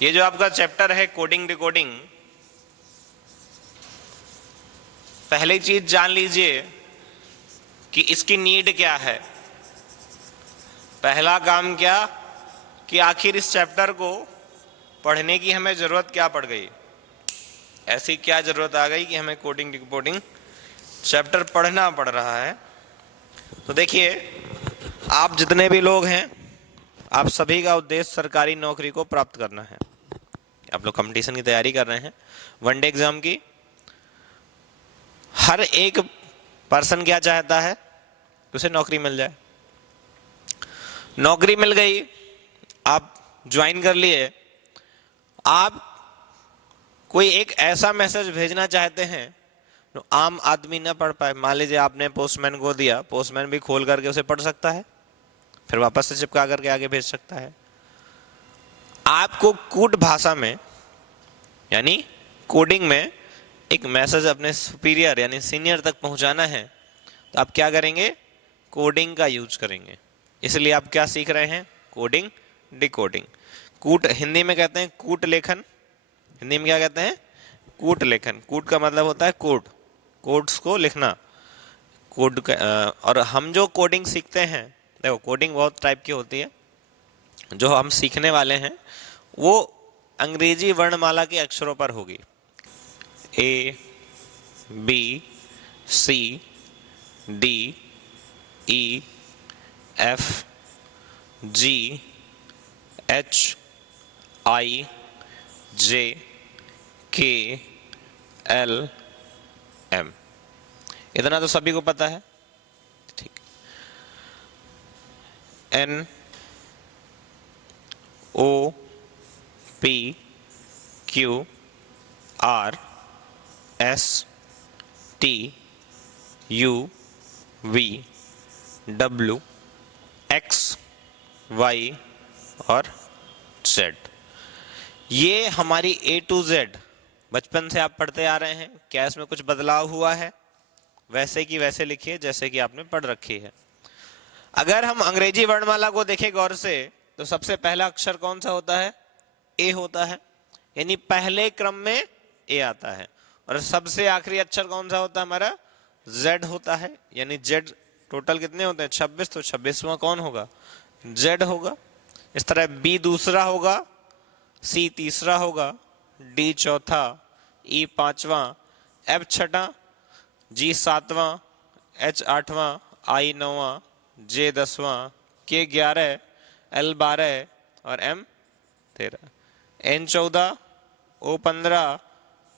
ये जो आपका चैप्टर है कोडिंग डिकोडिंग, पहली चीज जान लीजिए कि इसकी नीड क्या है। पहला काम क्या कि आखिर इस चैप्टर को पढ़ने की हमें जरूरत क्या पड़ गई, ऐसी क्या जरूरत आ गई कि हमें कोडिंग डिकोडिंग चैप्टर पढ़ना पड़ रहा है। तो देखिए, आप जितने भी लोग हैं, आप सभी का उद्देश्य सरकारी नौकरी को प्राप्त करना है। आप लोग कंपटीशन की तैयारी कर रहे हैं, वनडे एग्जाम की। हर एक पर्सन क्या चाहता है कि उसे नौकरी मिल जाए। नौकरी मिल गई, आप ज्वाइन कर लिए, आप कोई एक ऐसा मैसेज भेजना चाहते हैं जो आम आदमी ना पढ़ पाए। मान लीजिए आपने पोस्टमैन को दिया, पोस्टमैन भी खोल करके उसे पढ़ सकता है, फिर वापस से चिपका करके आगे भेज सकता है। आपको कूट भाषा में यानी कोडिंग में एक मैसेज अपने सुपीरियर यानी सीनियर तक पहुंचाना है, तो आप क्या करेंगे, कोडिंग का यूज करेंगे। इसलिए आप क्या सीख रहे हैं, कोडिंग डिकोडिंग। कूट हिंदी में कहते हैं कूट लेखन, हिंदी में क्या कहते हैं, कूट लेखन। कूट का मतलब होता है कोड, कोड्स को लिखना, कोड और हम जो कोडिंग सीखते हैं, देखो कोडिंग बहुत टाइप की होती है। जो हम सीखने वाले हैं वो अंग्रेजी वर्णमाला के अक्षरों पर होगी, A B C D E F G H I J K L M. इतना तो सभी को पता है, ठीक। N O P Q R S T U V W X Y और जेड। ये हमारी ए टू जेड बचपन से आप पढ़ते आ रहे हैं। क्या इसमें कुछ बदलाव हुआ है? वैसे की वैसे लिखिए जैसे कि आपने पढ़ रखी है। अगर हम अंग्रेजी वर्णमाला को देखें गौर से, तो सबसे पहला अक्षर कौन सा होता है, ए होता है, यानी पहले क्रम में ए आता है। और सबसे आखिरी अक्षर कौन सा होता है हमारा, जेड होता है, यानी जेड टोटल कितने होते हैं 26, तो 26वां कौन होगा, जेड होगा। इस तरह बी दूसरा होगा, सी तीसरा होगा, डी चौथा, ई पांचवा, एफ छठा, जी सातवां, एच आठवां, आई नौवां, जे 10वां, के 11, एल 12 और M 13, N 14, O 15,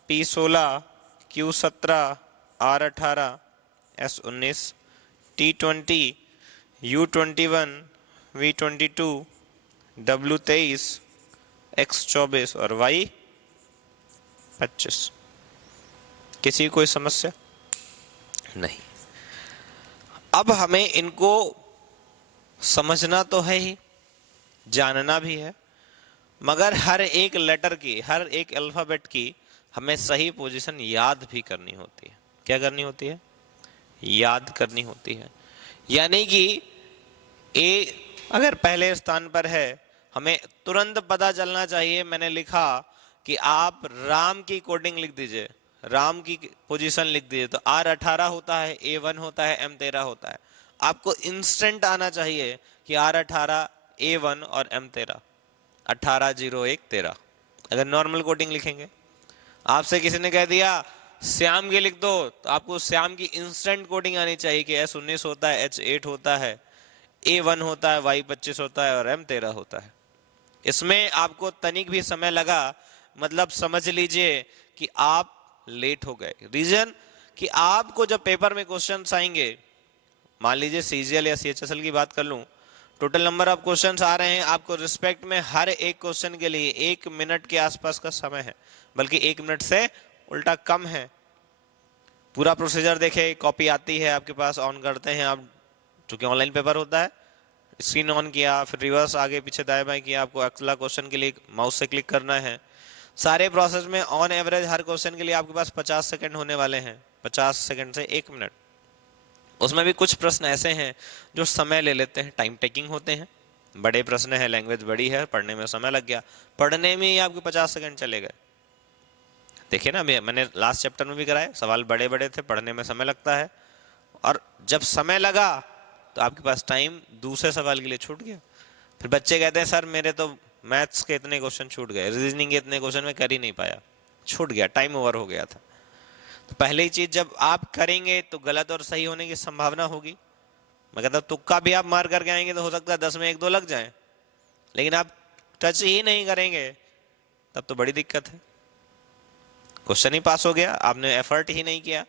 P 16, Q 17, R 18, S 19, T 20, U 21, V 22, W 23, X 24 और वाई 25। किसी कोई समस्या नहीं। अब हमें इनको समझना तो है ही, जानना भी है, मगर हर एक लेटर की, हर एक अल्फाबेट की हमें सही पोजीशन याद भी करनी होती है। क्या करनी होती है, याद करनी होती है। यानी कि ए अगर पहले स्थान पर है, हमें तुरंत पता चलना चाहिए। मैंने लिखा कि आप राम की कोडिंग लिख दीजिए, राम की पोजीशन लिख दीजिए, तो आर 18 होता है, ए 1 होता है, एम 13 होता है। आपको इंस्टेंट आना चाहिए कि आर 18, ए 1 और एम 13, 18 0 1 13। अगर नॉर्मल कोडिंग लिखेंगे, आपसे किसी ने कह दिया श्याम की लिख दो, तो आपको श्याम की इंस्टेंट कोडिंग आनी चाहिए कि एस 19 होता है, एच 8 होता है, ए 1 होता है, वाई 25 होता है और एम 13 होता है। इसमें आपको तनिक भी समय लगा, मतलब समझ लीजिए कि आप लेट हो गए। रीजन कि आपको जब पेपर में क्वेश्चंस आएंगे, मान लीजिए सीजीएल या सीएचएसएल की बात कर लूं, टोटल नंबर ऑफ क्वेश्चंस आ रहे हैं, आपको रिस्पेक्ट में हर एक क्वेश्चन के लिए 1 मिनट के आसपास का समय है, बल्कि 1 मिनट से उल्टा कम है। पूरा प्रोसीजर देखे, कॉपी आती है आपके पास, ऑन करते हैं आप, चूंकि ऑनलाइन पेपर होता है, स्क्रीन ऑन किया, फिर रिवर्स आगे पीछे दाएं बाएं किया, आपको अगला क्वेश्चन के लिए माउस से क्लिक करना है। सारे प्रोसेस में ऑन एवरेज हर क्वेश्चन के लिए आपके पास 50 सेकंड होने वाले हैं, 50 सेकंड से 1 मिनट। उसमें भी कुछ प्रश्न ऐसे हैं जो समय ले लेते हैं, टाइम टेकिंग होते हैं, बड़े प्रश्न है, लैंग्वेज बड़ी है, पढ़ने में समय लग गया, पढ़ने में ही आपके 50 सेकंड चले गए। देखिए ना, मैंने लास्ट चैप्टर में भी कराया, सवाल बड़े बड़े थे, पढ़ने में समय लगता है, और जब समय लगा तो आपके पास टाइम दूसरे सवाल के लिए छूट गया। फिर बच्चे कहते हैं सर मेरे तो मैथ्स के इतने क्वेश्चन छूट गए, रीजनिंग के इतने क्वेश्चन में कर ही नहीं पाया, छूट गया, टाइम ओवर हो गया था। तो पहली चीज, जब आप करेंगे तो गलत और सही होने की संभावना होगी। मैं कहता हूँ तुक्का भी आप मार करके आएंगे तो हो सकता है 10 में 1-2 लग जाए, लेकिन आप टच ही नहीं करेंगे तब तो बड़ी दिक्कत है। क्वेश्चन ही पास हो गया, आपने एफर्ट ही नहीं किया।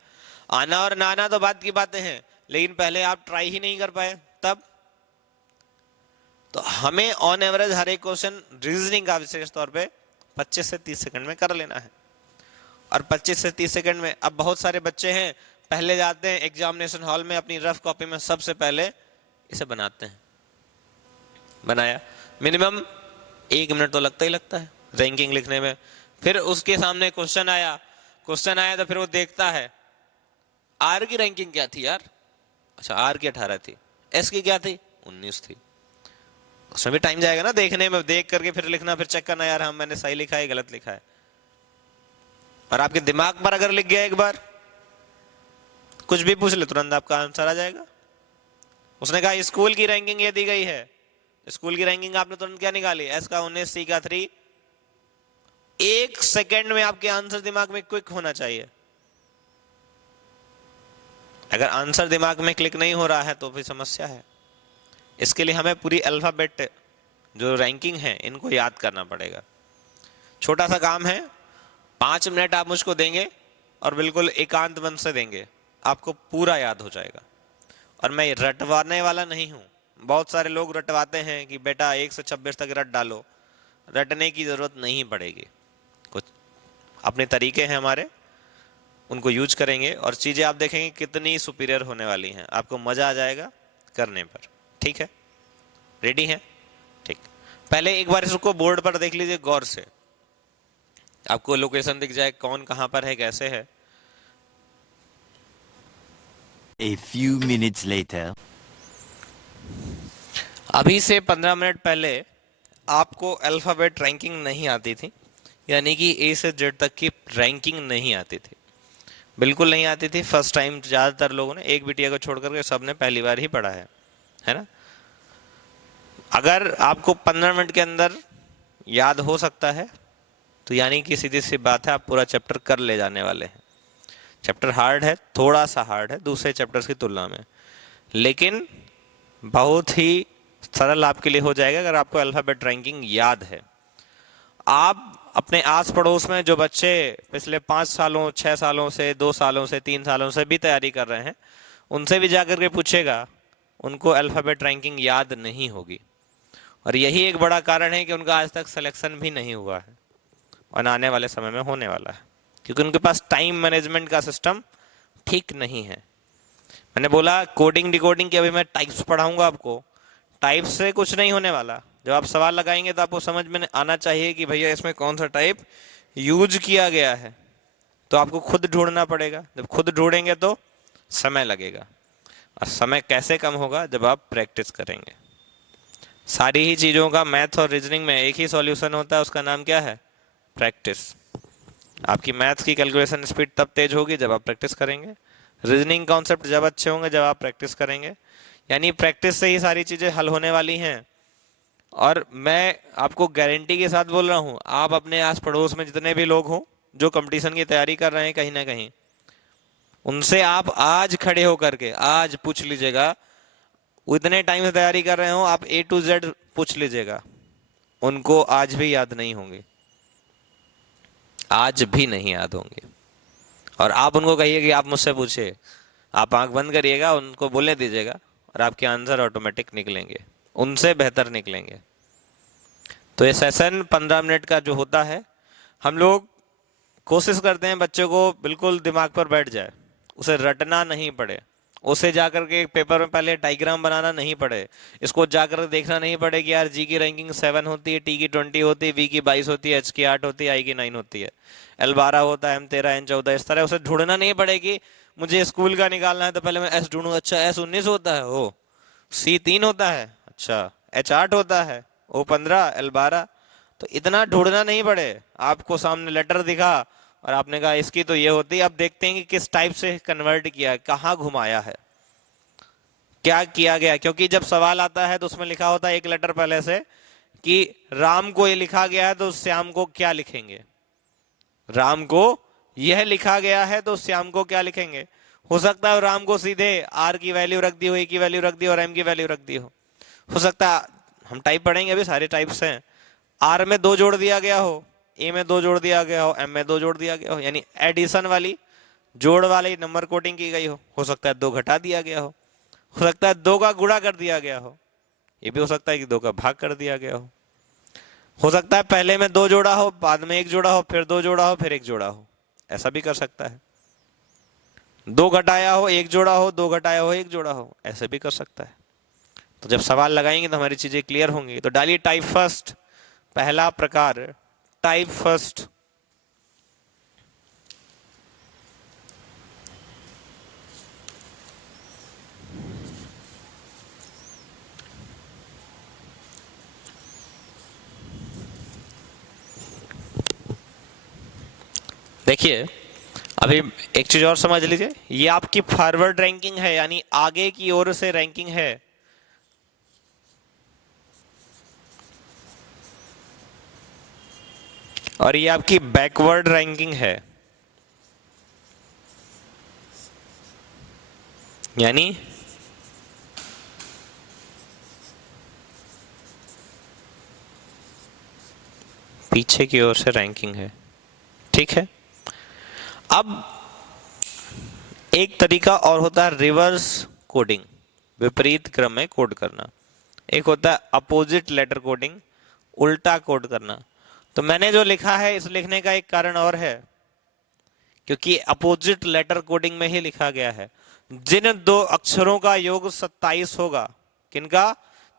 आना और ना आना तो बात की बातें हैं, लेकिन पहले आप ट्राई ही नहीं कर पाए तब। तो हमें ऑन एवरेज हर एक क्वेश्चन रीजनिंग का विशेष तौर पे 25 से 30 सेकंड में कर लेना है। और 25 से 30 सेकंड में, अब बहुत सारे बच्चे हैं पहले जाते हैं एग्जामिनेशन हॉल में, अपनी रफ कॉपी में सबसे पहले इसे बनाते हैं, बनाया, मिनिमम 1 मिनट तो लगता ही लगता है रैंकिंग लिखने में। फिर उसके सामने क्वेश्चन आया तो फिर वो देखता है आर की रैंकिंग क्या थी यार, अच्छा आर की 18 थी, एस की क्या थी 19 थी। उसमें भी टाइम जाएगा ना देखने में, देख करके फिर लिखना, फिर चेक करना यार हम मैंने सही लिखा है गलत लिखा है। और आपके दिमाग पर अगर लिख गया एक बार, कुछ भी पूछ ले तुरंत आपका आंसर आ जाएगा। उसने कहा स्कूल की रैंकिंग ये दी गई है, स्कूल की रैंकिंग आपने तुरंत क्या निकाली, एस का 19, सी का 3। 1 सेकेंड में आपके आंसर दिमाग में क्विक होना चाहिए। अगर आंसर दिमाग में क्लिक नहीं हो रहा है तो फिर समस्या है। इसके लिए हमें पूरी अल्फाबेट जो रैंकिंग है इनको याद करना पड़ेगा। छोटा सा काम है, 5 मिनट आप मुझको देंगे और बिल्कुल एकांत मन से देंगे, आपको पूरा याद हो जाएगा। और मैं रटवाने वाला नहीं हूं, बहुत सारे लोग रटवाते हैं कि बेटा 1 से 26 तक रट डालो, रटने की जरूरत नहीं पड़ेगी। कुछ अपने तरीके हैं हमारे, उनको यूज करेंगे और चीजें आप देखेंगे कितनी सुपीरियर होने वाली हैं, आपको मजा आ जाएगा करने पर। ठीक है, रेडी है? ठीक, पहले एक बार इसको बोर्ड पर देख लीजिए गौर से, आपको लोकेशन दिख जाए कौन कहां पर है कैसे है। A few minutes later. अभी से 15 मिनट पहले आपको अल्फाबेट रैंकिंग नहीं आती थी, यानी कि ए से जेड तक की रैंकिंग नहीं आती थी, बिल्कुल नहीं आती थी। फर्स्ट टाइम ज्यादातर लोगों ने, एक बिटिया को छोड़ करके सबने पहली बार ही पढ़ा है ना। अगर आपको 15 मिनट के अंदर याद हो सकता है तो यानी कि सीधी सी बात है आप पूरा चैप्टर कर ले जाने वाले हैं। चैप्टर हार्ड है, थोड़ा सा हार्ड है दूसरे चैप्टर्स की तुलना में, लेकिन बहुत ही सरल आपके लिए हो जाएगा अगर आपको अल्फाबेट रैंकिंग याद है। आप अपने आस पड़ोस में जो बच्चे पिछले 5 सालों 6 सालों से 2 सालों से 3 सालों से भी तैयारी कर रहे हैं, उनसे भी जाकर के पूछेगा, उनको अल्फाबेट रैंकिंग याद नहीं होगी। और यही एक बड़ा कारण है कि उनका आज तक सिलेक्शन भी नहीं हुआ है और आने वाले समय में होने वाला है, क्योंकि उनके पास टाइम मैनेजमेंट का सिस्टम ठीक नहीं है। मैंने बोला कोडिंग डिकोडिंग की अभी मैं टाइप्स पढ़ाऊंगा आपको, टाइप्स से कुछ नहीं होने वाला। जब आप सवाल लगाएंगे तो आपको समझ में आना चाहिए कि भैया इसमें कौन सा टाइप यूज किया गया है, तो आपको खुद ढूंढना पड़ेगा। जब खुद ढूंढेंगे तो समय लगेगा, और समय कैसे कम होगा, जब आप प्रैक्टिस करेंगे। सारी ही चीज़ों का मैथ और रीजनिंग में एक ही सॉल्यूशन होता है, उसका नाम क्या है? प्रैक्टिस। आपकी मैथ्स की कैलकुलेशन स्पीड तब तेज होगी जब आप प्रैक्टिस करेंगे, रीजनिंग कॉन्सेप्ट जब अच्छे होंगे जब आप प्रैक्टिस करेंगे। यानी प्रैक्टिस से ही सारी चीज़ें हल होने वाली हैं। और मैं आपको गारंटी के साथ बोल रहा हूँ, आप अपने आस पड़ोस में जितने भी लोग हों जो कंपटीशन की तैयारी कर रहे हैं कहीं ना कहीं, उनसे आप आज खड़े होकर के आज पूछ लीजिएगा, उतने टाइम से तैयारी कर रहे हो, आप A to Z पूछ लीजिएगा, उनको आज भी याद नहीं होंगे, आज भी नहीं याद होंगे। और आप उनको कहिए कि आप मुझसे पूछे, आप आंख बंद करिएगा, उनको बोलने दीजिएगा और आपके आंसर ऑटोमेटिक निकलेंगे, उनसे बेहतर निकलेंगे। तो ये सेशन 15 मिनट का जो होता है, हम लोग कोशिश करते हैं बच्चों को बिल्कुल दिमाग पर बैठ जाए, उसे रटना नहीं पड़े, उसे जाकर के पेपर में पहले डायग्राम बनाना नहीं पड़े, इसको जाकर देखना नहीं पड़े कि यार जी की रैंकिंग 7 होती है, टी की 20 होती है, वी की 22 होती है, एच की 8 होती है, आई की 9 होती है, L 12 होता है, M 13, N 14, इस तरह उसे ढूंढना नहीं पड़े कि मुझे स्कूल का निकालना है तो पहले मैं S ढूंढूं, अच्छा S 19 होता है, ओ C 3 होता है, अच्छा H8 होता है, O15, L12। तो इतना ढूंढना नहीं पड़े, आपको सामने लेटर दिखा और आपने कहा इसकी तो ये होती है। अब देखते हैं कि किस टाइप से कन्वर्ट किया है, कहाँ घुमाया है, क्या किया गया। क्योंकि जब सवाल आता है तो उसमें लिखा होता है एक लेटर पहले से कि राम को ये लिखा गया है तो श्याम को क्या लिखेंगे, राम को यह लिखा गया है तो श्याम को क्या लिखेंगे। हो सकता है राम को सीधे आर की वैल्यू रख दी हो, ए की वैल्यू रख दी और एम की वैल्यू रख दी हो सकता है। हम टाइप पढ़ेंगे, अभी सारे टाइप्स हैं। आर में 2 जोड़ दिया गया हो, ए में 2 जोड़ दिया गया हो, एम में 2 जोड़ दिया गया हो, यानी एडिशन वाली जोड़ वाली नंबर कोडिंग की गई हो सकता है 2 घटा दिया गया हो सकता है 2 का गुणा कर दिया गया हो, ये भी हो सकता है कि 2 का भाग कर दिया गया हो सकता है पहले में 2 जोड़ा हो, बाद में 1 जोड़ा हो, फिर 2 जोड़ा हो, फिर 1 जोड़ा हो, ऐसा भी कर सकता है। 2 घटाया हो, 1 जोड़ा हो, 2 घटाया हो, 1 जोड़ा हो, ऐसे भी कर सकता है। तो जब सवाल लगाएंगे तो हमारी चीजें क्लियर होंगी। तो डालिए टाइप फर्स्ट, पहला प्रकार टाइप फर्स्ट। देखिए अभी एक चीज और समझ लीजिए, ये आपकी फॉरवर्ड रैंकिंग है, यानी आगे की ओर से रैंकिंग है। और ये आपकी बैकवर्ड रैंकिंग है, यानी पीछे की ओर से रैंकिंग है। ठीक है, अब एक तरीका और होता है रिवर्स कोडिंग, विपरीत क्रम में कोड करना। एक होता है अपोजिट लेटर कोडिंग, उल्टा कोड करना। तो मैंने जो लिखा है इस लिखने का एक कारण और है, क्योंकि अपोजिट लेटर कोडिंग में ही लिखा गया है। जिन 2 अक्षरों का योग 27 होगा, किनका,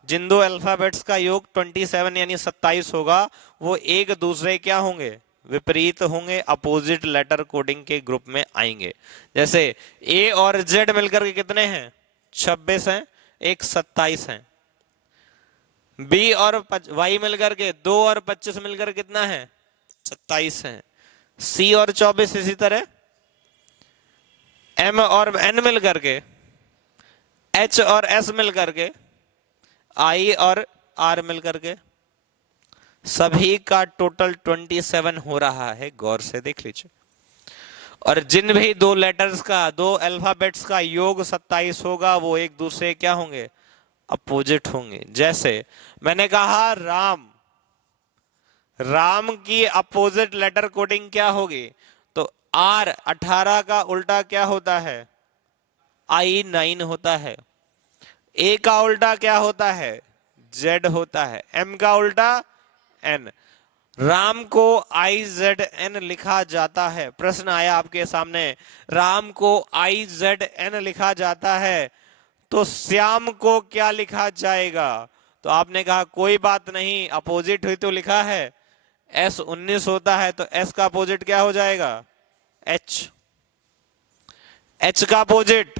जिन 2 अल्फाबेट्स का योग 27 यानी 27 होगा, वो एक दूसरे क्या होंगे, विपरीत होंगे, अपोजिट लेटर कोडिंग के ग्रुप में आएंगे। जैसे ए और जेड मिलकर के कितने हैं, 26 हैं, एक 27 हैं। बी और वाई मिलकर के 2 और 25 मिलकर कितना है, 27 हैं। सी और 24 इसी तरह, एम और एन मिलकर के, एच और एस मिलकर के, आई और आर मिलकर के, सभी का टोटल 27 हो रहा है। गौर से देख लीजिए। और जिन भी 2 लेटर्स का, 2 अल्फाबेट्स का योग 27 होगा, वो एक दूसरे क्या होंगे, अपोजिट होंगे। जैसे मैंने कहा राम, राम की अपोजिट लेटर कोडिंग क्या होगी, तो आर 18 का उल्टा क्या होता है, I9 होता है। ए का उल्टा क्या होता है, जेड होता है। एम का उल्टा एन। राम को IZN लिखा जाता है। प्रश्न आया आपके सामने, राम को IZN लिखा जाता है तो श्याम को क्या लिखा जाएगा। तो आपने कहा कोई बात नहीं, अपोजिट हुई तो लिखा है, S19 होता है तो S का अपोजिट क्या हो जाएगा, H। H का अपोजिट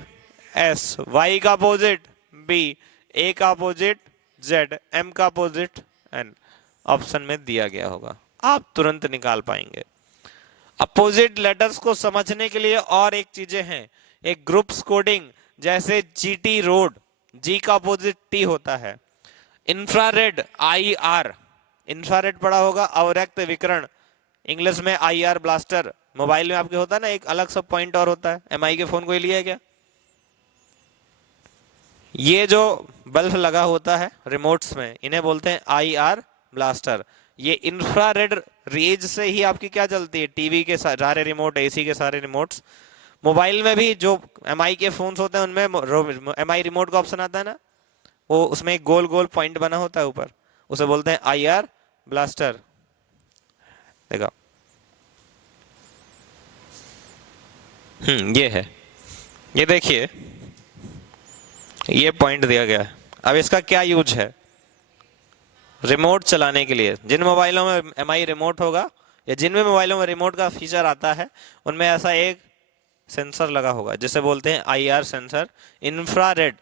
S, Y का अपोजिट B, A का अपोजिट Z, M का अपोजिट N। ऑप्शन में दिया गया होगा, आप तुरंत निकाल पाएंगे। अपोजिट लेटर्स को समझने के लिए और एक चीजें हैं, एक ग्रुप्स कोडिंग, जैसे GT रोड, G का अपोजिट T होता है। इंफ्रारेड IR, इंफ्रारेड पढ़ा होगा, अवरक्त विकिरण, इंग्लिश में IR ब्लास्टर। मोबाइल में आपके होता है ना एक अलग सा पॉइंट और होता है, MI के फोन को ही लिया है क्या। ये जो बल्ब लगा होता है रिमोट्स में, इन्हें बोलते हैं IR ब्लास्टर। ये इंफ्रारेड रेज से ही आपकी क्या चलती है, टीवी के सारे रिमोट, AC के सारे रिमोट्स। मोबाइल में भी जो MI के फोन्स होते हैं उनमें MI रिमोट का ऑप्शन आता है ना, वो उसमें एक गोल गोल पॉइंट बना होता है ऊपर, उसे बोलते हैं IR ब्लास्टर। देखा, ये है, ये देखिए ये पॉइंट दिया गया है। अब इसका क्या यूज है, रिमोट चलाने के लिए। जिन मोबाइलों में MI रिमोट होगा या जिन भी मोबाइलों में रिमोट का फीचर आता है, उनमें ऐसा एक सेंसर लगा होगा जिसे बोलते हैं IR सेंसर, इंफ्रारेड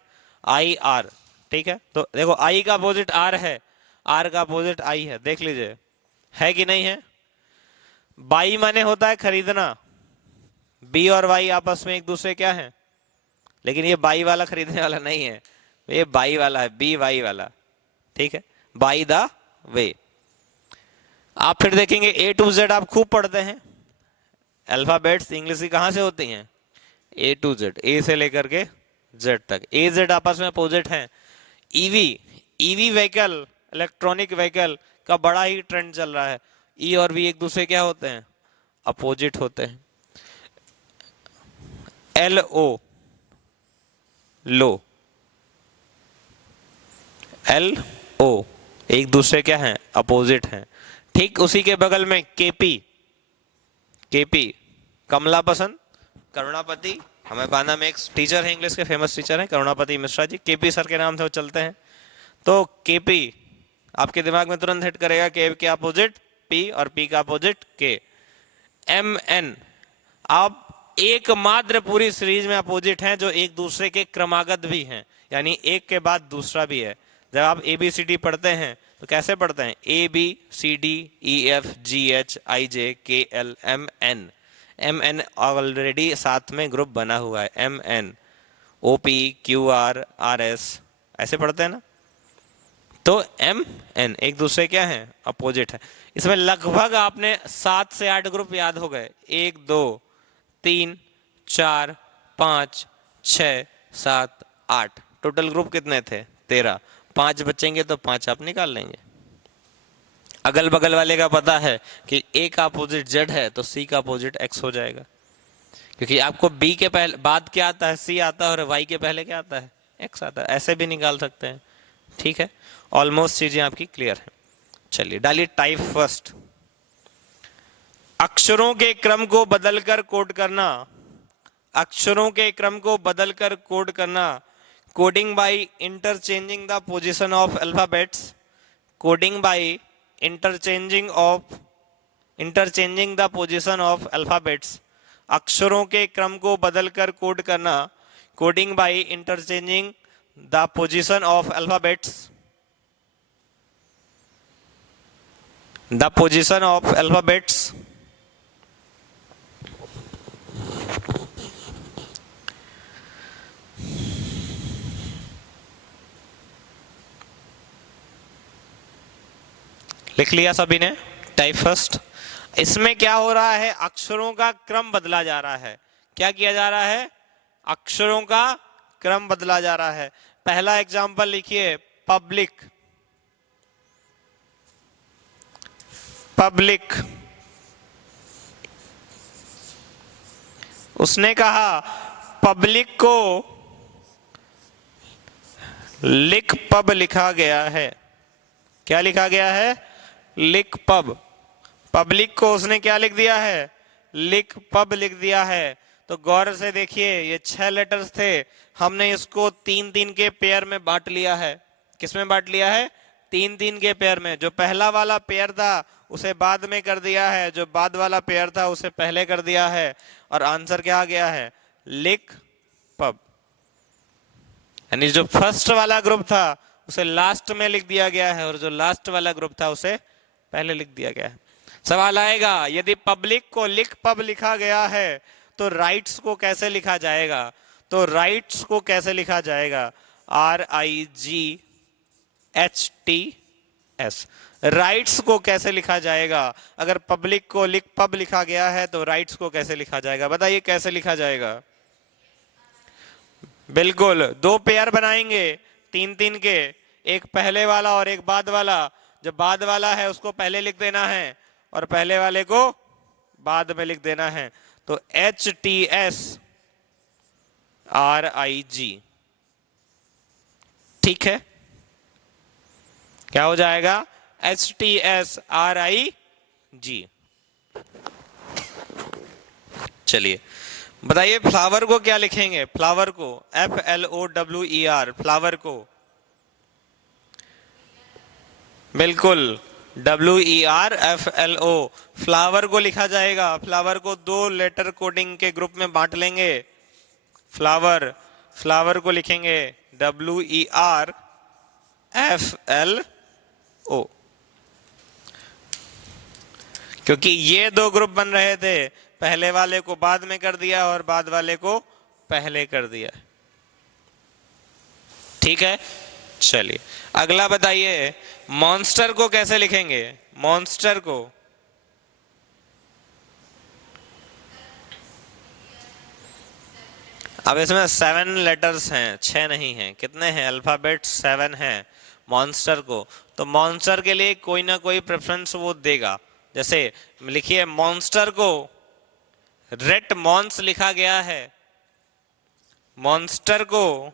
IR। ठीक है, तो देखो आई का अपोजिट आर है, आर का अपोजिट आई है, देख लीजिए है कि नहीं है। बाई माने होता है खरीदना, बी और वाई आपस में एक दूसरे क्या है, लेकिन ये बाई वाला खरीदने वाला नहीं है, ये बाई वाला है, बी वाई वाला, ठीक है, बाई द वे। आप फिर देखेंगे ए टू जेड आप खूब पढ़ते हैं, अल्फाबेट्स इंग्लिश की कहां से होती हैं, ए टू जेड, ए से लेकर के जेड तक, ए जेड आपस में अपोजिट हैं। EV, EV vehicle, electronic vehicle का बड़ा ही ट्रेंड चल रहा है, ई और वी एक दूसरे क्या होते हैं, अपोजिट होते हैं। एल ओ, लो, एल ओ एक दूसरे क्या हैं, अपोजिट हैं। ठीक उसी के बगल में केपी, केपी कमला पसंद, करुणापति, हमें बाना में एक टीचर है इंग्लिश के, फेमस टीचर हैं करुणापति मिश्रा जी, केपी सर के नाम से वो चलते हैं। तो केपी आपके दिमाग में तुरंत हिट करेगा, के के अपोजिट पी और पी का अपोजिट के। एम एन, आप एकमात्र पूरी सीरीज में अपोजिट हैं जो एक दूसरे के क्रमागत भी हैं, यानी एक के बाद दूसरा भी है। जब आप ए बी सी डी पढ़ते हैं तो कैसे पढ़ते हैं, A B C D E F G H I J K L M N, M N already साथ में ग्रुप बना हुआ है, M N O P Q R R S, ऐसे पढ़ते हैं ना। तो एम एन एक दूसरे क्या है, अपोजिट है। इसमें लगभग आपने 7 से 8 ग्रुप याद हो गए, 1 2 3 4 5 6 7 8, टोटल ग्रुप कितने थे, 13। 5 बचेंगे तो 5 आप निकाल लेंगे। अगल बगल वाले का पता है कि ए का अपोजिट जेड है तो सी का अपोजिट एक्स हो जाएगा, क्योंकि आपको बी के पहले बाद क्या आता है, सी आता है, और वाई के पहले क्या आता है, एक्स आता है। ऐसे भी निकाल सकते हैं, ठीक है। ऑलमोस्ट चीजें आपकी क्लियर है। चलिए डालिए टाइप फर्स्ट। अक्षरों के क्रम को बदलकर कोड करना, अक्षरों के क्रम को बदलकर कोड करना, coding by interchanging the position of alphabets, coding by interchanging the position of alphabets, अक्षरों के क्रम को बदलकर कोड करना, coding by interchanging the position of alphabets, the position of alphabets. लिख लिया सभी ने टाइप फर्स्ट। इसमें क्या हो रहा है, अक्षरों का क्रम बदला जा रहा है। क्या किया जा रहा है, अक्षरों का क्रम बदला जा रहा है। पहला एग्जांपल लिखिए, पब्लिक, पब्लिक। उसने कहा पब्लिक को लिख पब लिखा गया है। क्या लिखा गया है, लिख पब। पब्लिक को उसने क्या लिख दिया है, लिख पब लिख दिया है। तो गौर से देखिए, ये 6 लेटर्स थे, हमने इसको 3-3 के पेयर में बांट लिया है। किसमें बांट लिया है, 3-3 के पेयर में। जो पहला वाला पेयर था उसे बाद में कर दिया है, जो बाद वाला पेयर था उसे पहले कर दिया है, और आंसर क्या आ गया है, लिख पब। यानी जो फर्स्ट वाला ग्रुप था उसे लास्ट में लिख दिया गया है, और जो लास्ट वाला ग्रुप था उसे पहले लिख दिया गया है। सवाल आएगा, यदि पब्लिक को लिख पब लिखा गया है तो राइट्स को कैसे लिखा जाएगा। तो राइट्स को कैसे लिखा जाएगा, RIGHTS। राइट्स को कैसे लिखा जाएगा। अगर पब्लिक को लिख पब लिखा गया है तो राइट्स को कैसे लिखा जाएगा, बताइए कैसे लिखा जाएगा। बिल्कुल 2 पेयर बनाएंगे 3-3 के, एक पहले वाला और एक बाद वाला। जो बाद वाला है उसको पहले लिख देना है और पहले वाले को बाद में लिख देना है। तो HTS RIG, ठीक है, क्या हो जाएगा, HTS RIG। चलिए बताइए फ्लावर को क्या लिखेंगे, फ्लावर को FLOWER, फ्लावर को बिल्कुल WERFLO, फ्लावर को लिखा जाएगा। फ्लावर को 2 लेटर कोडिंग के ग्रुप में बांट लेंगे। फ्लावर, फ्लावर को लिखेंगे WER FLO, क्योंकि ये दो ग्रुप बन रहे थे, पहले वाले को बाद में कर दिया और बाद वाले को पहले कर दिया। ठीक है, चलिए अगला बताइए, मॉन्स्टर को कैसे लिखेंगे? मॉन्स्टर को अब इसमें 7 लेटर्स हैं, 6 नहीं हैं, कितने हैं? अल्फाबेट 7 हैं मॉन्स्टर को। तो मॉन्स्टर के लिए कोई ना कोई प्रेफरेंस वो देगा। जैसे लिखिए, मॉन्स्टर को रेट मॉन्स लिखा गया है, मॉन्स्टर को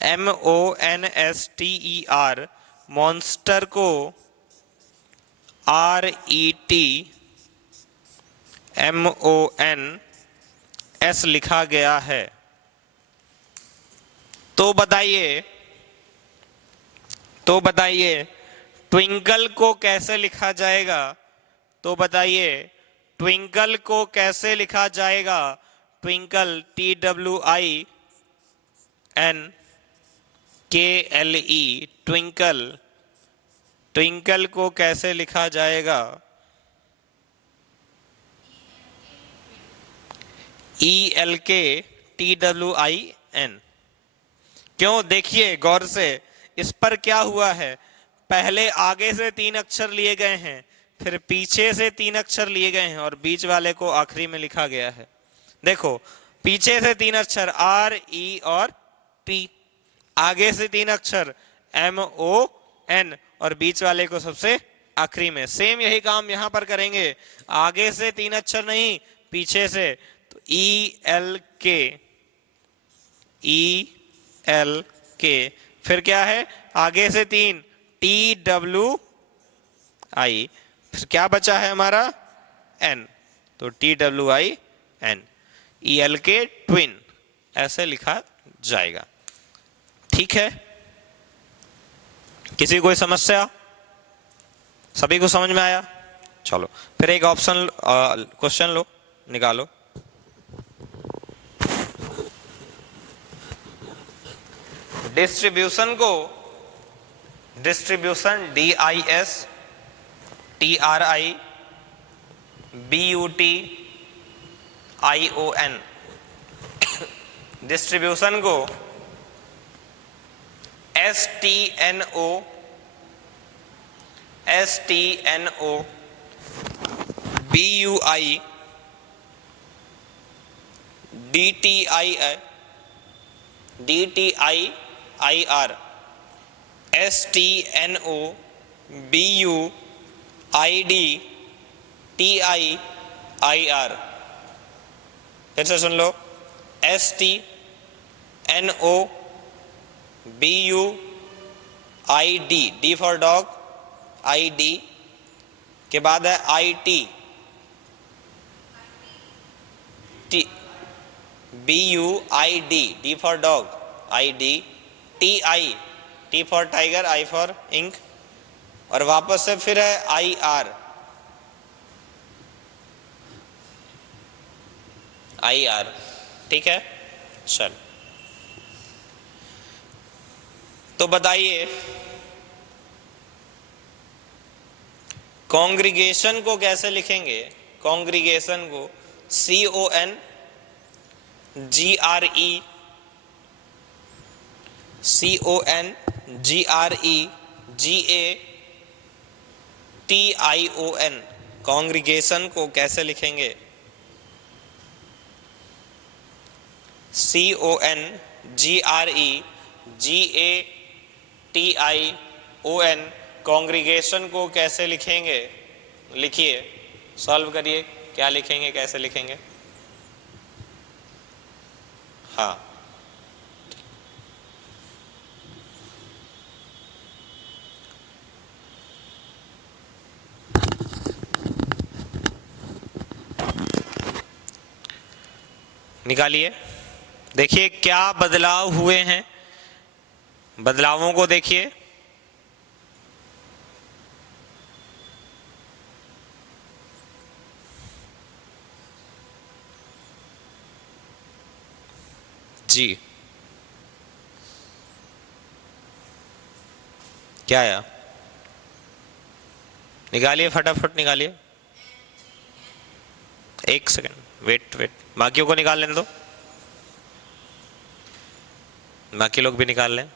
MONSTER, मॉन्स्टर को RETMONS लिखा गया है। तो बताइए ट्विंकल को कैसे लिखा जाएगा? तो बताइए ट्विंकल को कैसे लिखा जाएगा? ट्विंकल TWINKLE, ट्विंकल, ट्विंकल को कैसे लिखा जाएगा? ELKTWIN। क्यों? देखिए गौर से, इस पर क्या हुआ है, पहले आगे से 3 अक्षर लिए गए हैं, फिर पीछे से 3 अक्षर लिए गए हैं और बीच वाले को आखिरी में लिखा गया है। देखो, पीछे से 3 अक्षर RE और T, आगे से 3 अक्षर MON और बीच वाले को सबसे आखिरी में। सेम यही काम यहां पर करेंगे, आगे से 3 अक्षर नहीं, पीछे से। तो ELK, फिर क्या है? आगे से 3 TWI, फिर क्या बचा है हमारा? N, तो TWIN, ELK ट्विन, ऐसे लिखा जाएगा। ठीक है, किसी कोई समस्या? सभी को समझ में आया? चलो फिर एक ऑप्शन क्वेश्चन लो, निकालो। डिस्ट्रीब्यूशन को, डिस्ट्रीब्यूशन DISTRIBUTION, डिस्ट्रीब्यूशन को STNO BUI DTIIR STNO BUID TIIR। फिर से सुन लो, STNO BUID, D for dog, ID के बाद है IT, BUID, D for dog, ID, TI, T for tiger, I for ink, और वापस से फिर है IR, IR। ठीक है, चल तो बताइए कॉन्ग्रीगेशन को कैसे लिखेंगे? कॉन्ग्रीगेशन को CONGREGATION, कॉन्ग्रीगेशन को कैसे लिखेंगे? CONGREGATION, कॉन्ग्रीगेशन को कैसे लिखेंगे? लिखिए, सॉल्व करिए, क्या लिखेंगे, कैसे लिखेंगे? हाँ, निकालिए। देखिए क्या बदलाव हुए हैं, बदलावों को देखिए। जी, क्या आया? निकालिए, फटाफट निकालिए। एक सेकंड वेट वेट, बाकियों को निकाल लेने दो, बाकी लोग भी निकाल लें।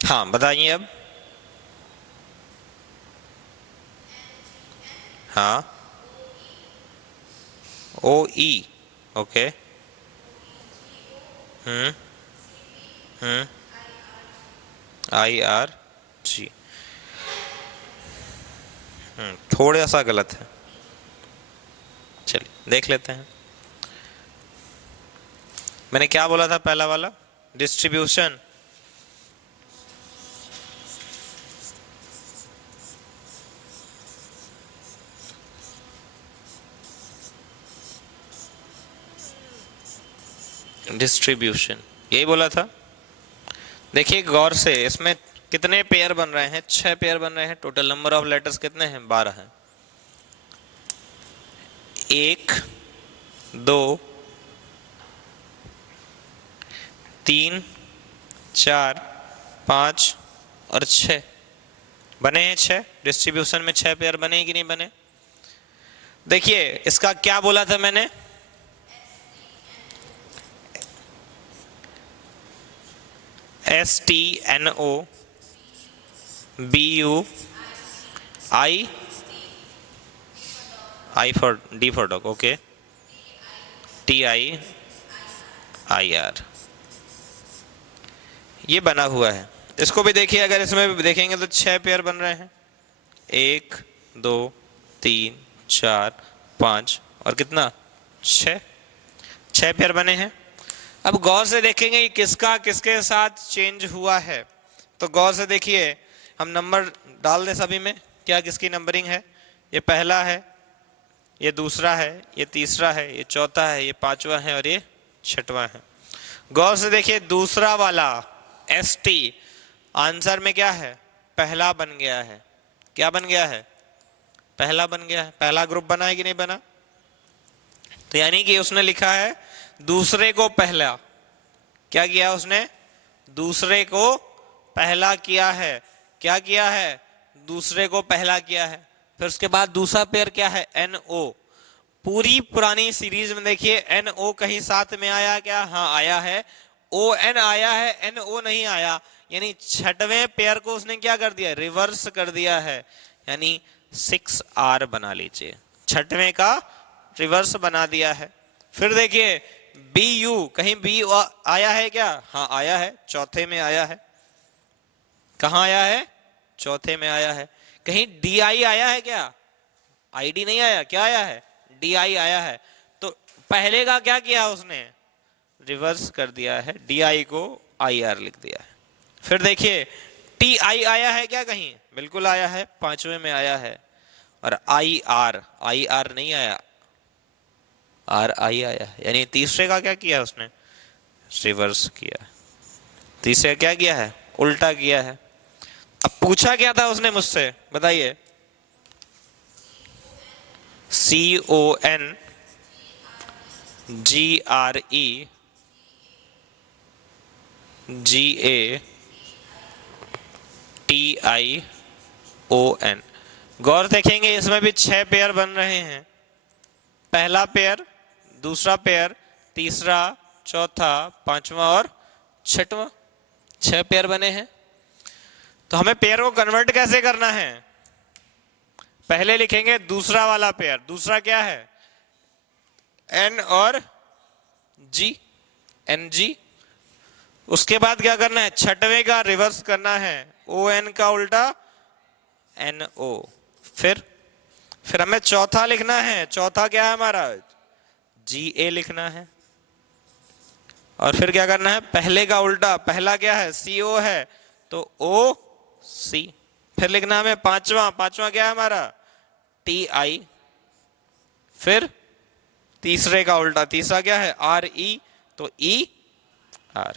हाँ बताइए अब। हाँ, ओ ई, okay. Hmm hmm, I R G. थोड़ा सा गलत है, चलिए देख लेते हैं। मैंने क्या बोला था पहला वाला? डिस्ट्रीब्यूशन। डिस्ट्रीब्यूशन यही बोला था। देखिए गौर से, इसमें कितने पेयर बन रहे हैं? 6 पेयर बन रहे हैं। टोटल नंबर ऑफ लेटर्स कितने हैं? 12 हैं। 1 2 3 4 5 और 6 बने हैं। 6 डिस्ट्रीब्यूशन में 6 पेयर बने कि नहीं बने? देखिए इसका क्या बोला था मैंने? STNO BU I for D for dog, okay. TIIR ये बना हुआ है। इसको भी देखिए, अगर इसमें भी देखेंगे तो 6 पेयर बन रहे हैं। 1 2 3 4 5 और कितना? 6 पेयर बने हैं। अब गौर से देखेंगे ये किसका किसके साथ चेंज हुआ है। तो गौर से देखिए, हम नंबर डाल दें सभी में, क्या किसकी नंबरिंग है। ये पहला है, ये दूसरा है, ये तीसरा है, ये चौथा है, ये पांचवा है और ये छठवां है। गौर से देखिए दूसरा वाला ST आंसर में क्या है? पहला बन गया है। क्या बन गया है? पहला बन गया है। पहला ग्रुप बना है कि नहीं बना? तो यानी कि उसने लिखा है दूसरे को पहला। क्या किया उसने? दूसरे को पहला किया है। क्या किया है? दूसरे को पहला किया है। फिर उसके बाद दूसरा पेयर क्या है? NO। पूरी पुरानी सीरीज में देखिए NO कहीं साथ में आया क्या? हाँ आया है। ON आया है, NO नहीं आया। यानी छठवें पेयर को उसने क्या कर दिया? रिवर्स कर दिया है। यानी 6R बना लीजिए, छठवें का रिवर्स बना दिया है। फिर देखिए BU, कहीं B आया है क्या? हाँ आया है, चौथे में आया है। कहाँ आया है? चौथे में आया है। कहीं DI आया है क्या? ID नहीं आया, क्या आया है? DI आया है। तो पहले का क्या किया उसने? रिवर्स कर दिया है, DI को IR लिख दिया है। फिर देखिए TI आया है क्या? कहीं बिल्कुल आया है, पांचवें में आया है। और IR नहीं आया, RI आया है। यानी तीसरे का क्या किया उसने? रिवर्स किया। तीसरे क्या किया है? उल्टा किया है। अब पूछा क्या था उसने मुझसे, बताइए? CON GRE GATION। गौर देखेंगे इसमें भी 6 पेयर बन रहे हैं। पहला पेयर, दूसरा पेयर, तीसरा, चौथा, पांचवा और छठवां। 6 पेयर बने हैं। तो हमें पेयर को कन्वर्ट कैसे करना है? पहले लिखेंगे दूसरा वाला पेयर। दूसरा क्या है? N और G, NG। उसके बाद क्या करना है? छठवें का रिवर्स करना है, ON का उल्टा NO। फिर हमें चौथा लिखना है। चौथा क्या है हमारा? GA लिखना है, और फिर क्या करना है, पहले का उल्टा, पहला क्या है CO है तो OC, फिर लिखना हमें पांचवा, पांचवा क्या है हमारा TI, फिर तीसरे का उल्टा, तीसरा क्या है RE तो ER।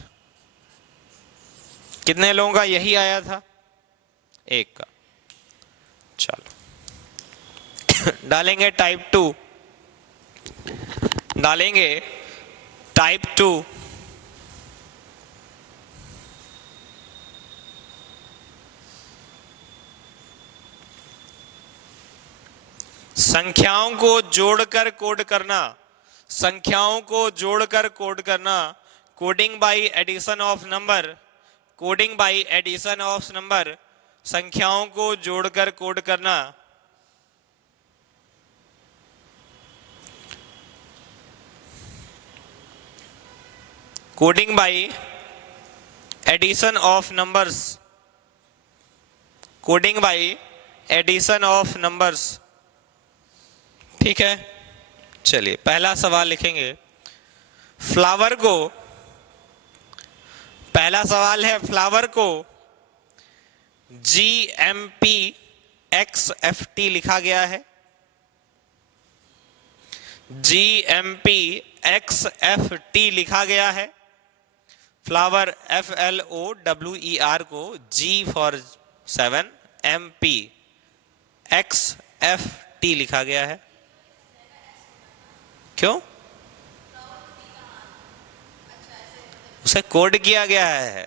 कितने लोगों का यही आया था, एक का। चलो डालेंगे टाइप 2, डालेंगे टाइप 2। संख्याओं को जोड़कर कोड करना, संख्याओं को जोड़कर कोड करना, coding by addition of number, coding by addition of number, संख्याओं को जोड़कर कोड करना। Coding by addition of numbers, coding by addition of numbers. ठीक है, चलिए पहला सवाल लिखेंगे। फ्लावर को, पहला सवाल है फ्लावर को GMP XFT लिखा गया है, GMP XFT लिखा गया है। फ्लावर FLOWER को G फॉर 7 MP XFT लिखा गया है। क्यों? उसे कोड किया गया है।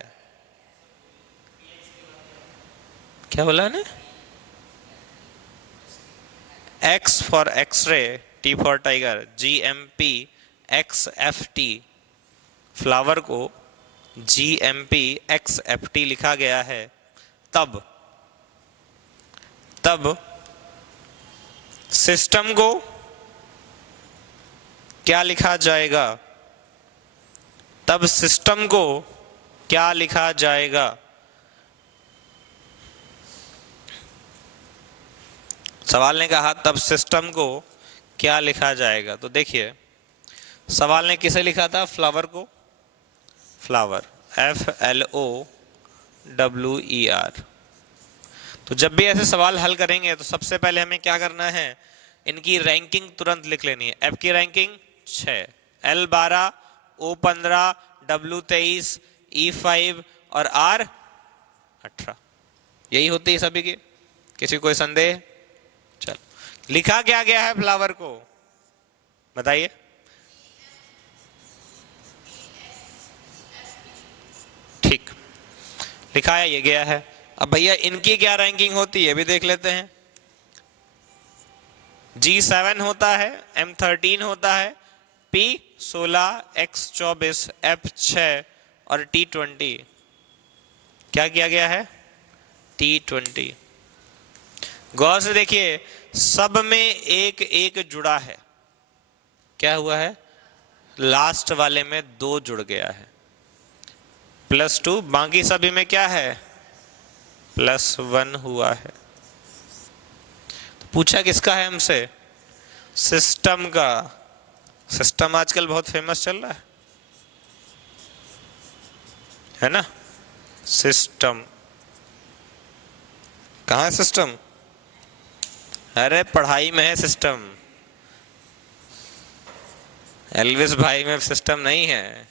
क्या बोला ने? X for xray, T for tiger, GMP XFT। Flower को GMP XFT लिखा गया है। तब सिस्टम को क्या लिखा जाएगा? तब सिस्टम को क्या लिखा जाएगा? सवाल ने कहा तब सिस्टम को क्या लिखा जाएगा। तो देखिए सवाल ने किसे लिखा था? फ्लावर को, फ्लावर FLOWER। तो जब भी ऐसे सवाल हल करेंगे तो सबसे पहले हमें क्या करना है, इनकी रैंकिंग तुरंत लिख लेनी है। F की ranking 6, L 12, O 15, W 23, E 5 और R 18, यही होती है सभी की। किसी कोई संदेह? चल लिखा क्या गया है फ्लावर को, बताइए। ठीक लिखा है, ये गया है। अब भैया इनकी क्या रैंकिंग होती है भी देख लेते हैं। G7 होता है, M13 होता है, P 16, X 24, F 6 और T20 क्या किया गया है? T20। गौर से देखिए सब में एक एक जुड़ा है। क्या हुआ है? लास्ट वाले में 2 जुड़ गया है, +2। बाकी सभी में क्या है? +1 हुआ है। तो पूछा किसका है हमसे? सिस्टम का। सिस्टम आजकल बहुत फेमस चल रहा है ना? सिस्टम कहाँ है? सिस्टम, अरे पढ़ाई में है सिस्टम। एल्विस भाई में सिस्टम नहीं है।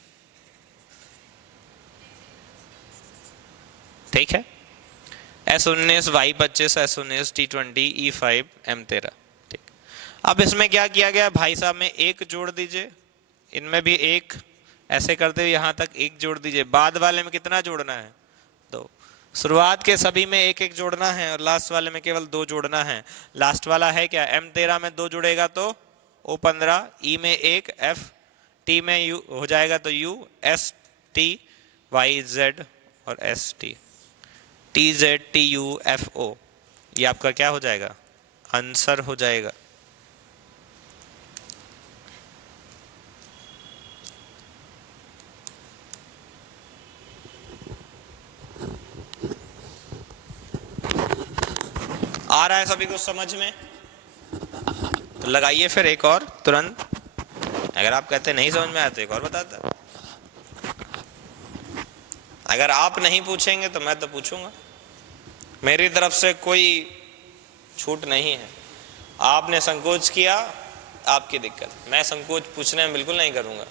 ठीक है, S19, Y25, S19, T20, E5, M13। ठीक, अब इसमें क्या किया गया भाई साहब में? एक जोड़ दीजिए, इनमें भी एक, ऐसे करते हुए यहां तक एक जोड़ दीजिए। बाद वाले में कितना जोड़ना है? 2। शुरुआत के सभी में एक एक जोड़ना है और लास्ट वाले में केवल 2 जोड़ना है। लास्ट वाला है क्या? M13 में 2 जुड़ेगा तो O15, E में 1, F, T में U हो जाएगा तो U, S T Y Z और S T, T Z T U F O। ये आपका क्या हो जाएगा? आंसर हो जाएगा। आ रहा है सभी को समझ में? तो लगाइए फिर एक और तुरंत अगर आप कहते नहीं समझ में आया तो एक और बताता। अगर आप नहीं पूछेंगे तो मैं तो पूछूंगा, मेरी तरफ से कोई छूट नहीं है। आपने संकोच किया, आपकी दिक्कत, मैं संकोच पूछने में बिल्कुल नहीं करूंगा।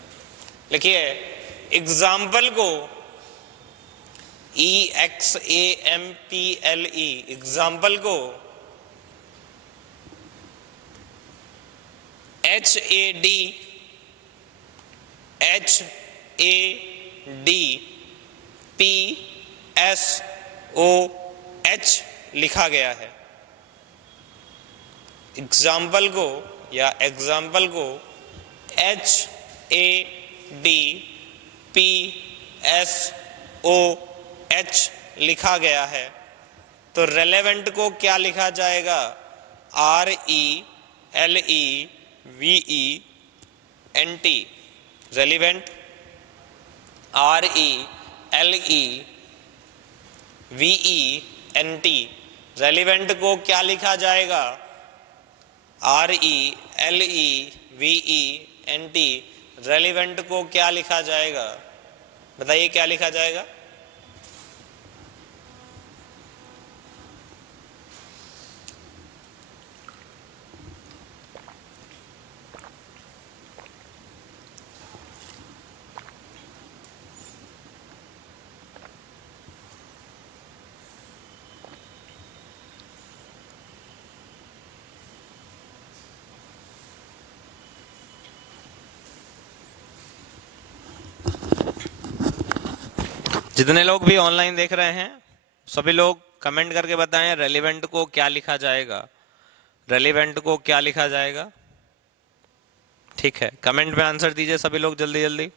लिखिए एग्जाम्पल को EXAMPLE, एग्जाम्पल को HADPSOH लिखा गया है। एग्जाम्पल को या एग्जाम्पल को HADPSOH लिखा गया है, तो रेलेवेंट को क्या लिखा जाएगा? RELEVENT। Relevant RELEVENT। रेलिवेंट को क्या लिखा जाएगा? RELEVENT। रेलिवेंट को क्या लिखा जाएगा? बताइए क्या लिखा जाएगा? जितने लोग भी ऑनलाइन देख रहे हैं सभी लोग कमेंट करके बताएं रेलिवेंट को क्या लिखा जाएगा, रेलिवेंट को क्या लिखा जाएगा। ठीक है, कमेंट में आंसर दीजिए सभी लोग जल्दी जल्दी।